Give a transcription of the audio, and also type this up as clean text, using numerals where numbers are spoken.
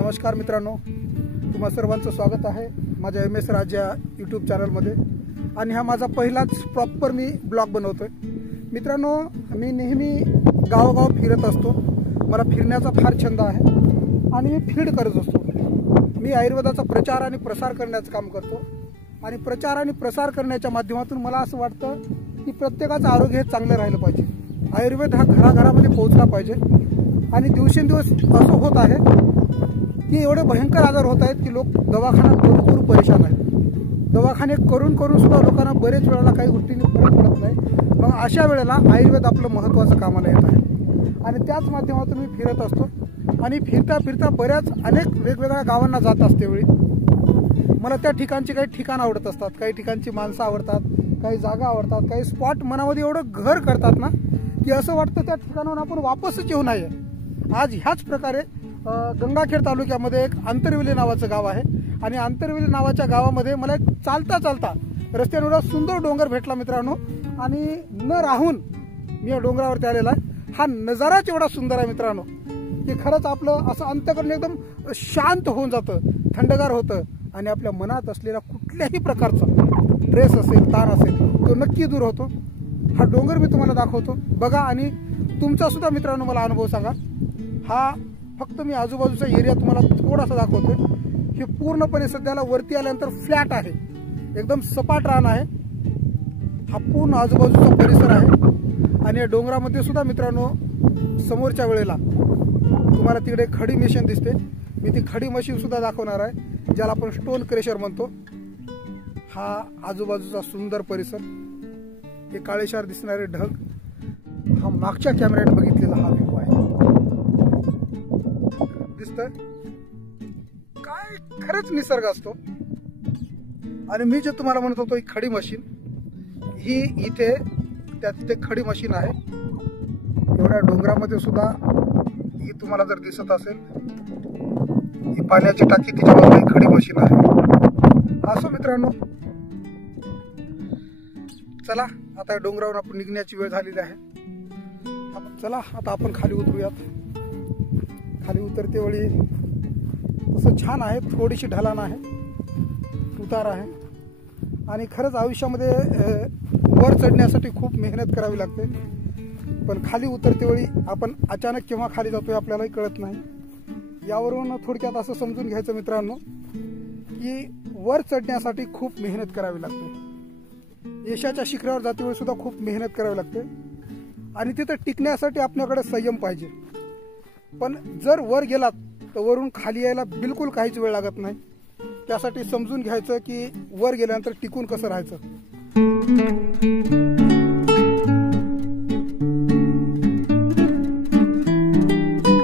नमस्कार मित्रांनो, तुम्हा सर्वांचं स्वागत आहे माझ्या MS राज या यूट्यूब चॅनलमध्ये. आणि हा माझा पहिलाच प्रॉपर मी ब्लॉग बनवतोय. मित्रांनो, मी नेहमी गावोगाव फिरत असतो. मला फिरण्याचा फार छंद आहे आणि मी फीड करत असतो. मी आयुर्वेदाचा प्रचार आणि प्रसार करण्याचं काम करतो आणि प्रचार आणि प्रसार करण्याच्या माध्यमातून मला असं वाटतं की प्रत्येकाचं आरोग्य हे चांगलं राहिलं पाहिजे. आयुर्वेद हा घराघरामध्ये पोहोचला पाहिजे. आणि दिवसेंदिवस असं होत आहे की एवढे भयंकर आजार होत आहेत की लोक दवाखाना करून परेशान आहेत. दवाखाने करून सुद्धा लोकांना बरेच वेळेला काही गोष्टींनी फरक पडत नाही. मग अशा वेळेला आयुर्वेद आपलं महत्त्वाचं कामाला येत आहे आणि त्याच माध्यमातून मी फिरत असतो. आणि फिरता बऱ्याच अनेक वेगवेगळ्या गावांना जात असते वेळी मला त्या ठिकाणची काही ठिकाणं आवडत असतात, काही ठिकाणची माणसं आवडतात, काही जागा आवडतात, काही स्पॉट मनामध्ये एवढं घर करतात ना की असं वाटतं त्या ठिकाणाहून आपण वापसच येऊ नये. आज ह्याच प्रकारे गंगाखेड तालुक्यामध्ये एक आंतरवेली नावाचं गाव आहे आणि आंतरवेली नावाच्या गावामध्ये मला एक चालता रस्त्याने एवढा सुंदर डोंगर भेटला मित्रांनो. आणि न राहून मी या डोंगरावरती आलेला आहे. हा नजाराच एवढा सुंदर आहे मित्रांनो की खरंच आपलं असं अंतःकरण एकदम शांत होऊन जातं, थंडगार होतं आणि आपल्या मनात असलेला कुठल्याही प्रकारचा स्ट्रेस असेल, ताण असेल, तो नक्की दूर होतो. हा डोंगर मी तुम्हाला दाखवतो बघा आणि तुमचा सुद्धा मित्रांनो मला अनुभव सांगा. हा फक्त मी आजूबाजूचा एरिया तुम्हाला थोडासा दाखवतोय. हे पूर्णपणे सध्याला वरती आल्यानंतर फ्लॅट आहे, एकदम सपाट रान आहे. हा पूर्ण आजूबाजूचा परिसर आहे आणि या डोंगरामध्ये सुद्धा मित्रांनो समोरच्या वेळेला तुम्हाला तिकडे खडी मशीन दिसते. मी ती खडी मशीन सुद्धा दाखवणार आहे, ज्याला आपण स्टोन क्रेशर म्हणतो. हा आजूबाजूचा सुंदर परिसर, हे काळेशार दिसणारे ढग, हा मागच्या कॅमेऱ्यात बघितलेला हा व्ह्यू आहे. दिसतंय काय खरंच निसर्ग असतो. आणि मी जे तुम्हाला म्हणत होतो ही खडी मशीन, ही इथे तिथे खडी मशीन आहे. एवढ्या डोंगरामध्ये सुद्धा ही तुम्हाला जर दिसत असेल, ही पाण्याची टाकी, तिच्यावर खडी मशीन आहे. असो मित्रांनो, चला आता डोंगरावर आपण निघण्याची वेळ झालेली आहे. चला आता आपण खाली उतरूयात. खाली उतरते वेळी तसं छान आहे, थोडीशी ढलान आहे, उतार आहे आणि खरंच आयुष्यामध्ये वर चढण्यासाठी खूप मेहनत करावी लागते. पण खाली उतरते वेळी आपण अचानक केव्हा खाली जातोय आपल्यालाही कळत नाही. यावरून थोडक्यात असं समजून घ्यायचं मित्रांनो की वर चढण्यासाठी खूप मेहनत करावी लागते. यशाच्या शिखरावर जाते वेळी सुद्धा खूप मेहनत करावी लागते आणि तिथं टिकण्यासाठी आपल्याकडे संयम पाहिजे. पण जर वर गेलात तर वरून खाली यायला बिलकुल काहीच वेळ लागत नाही. त्यासाठी समजून घ्यायचं की वर गेल्यानंतर टिकून कसं राहायचं.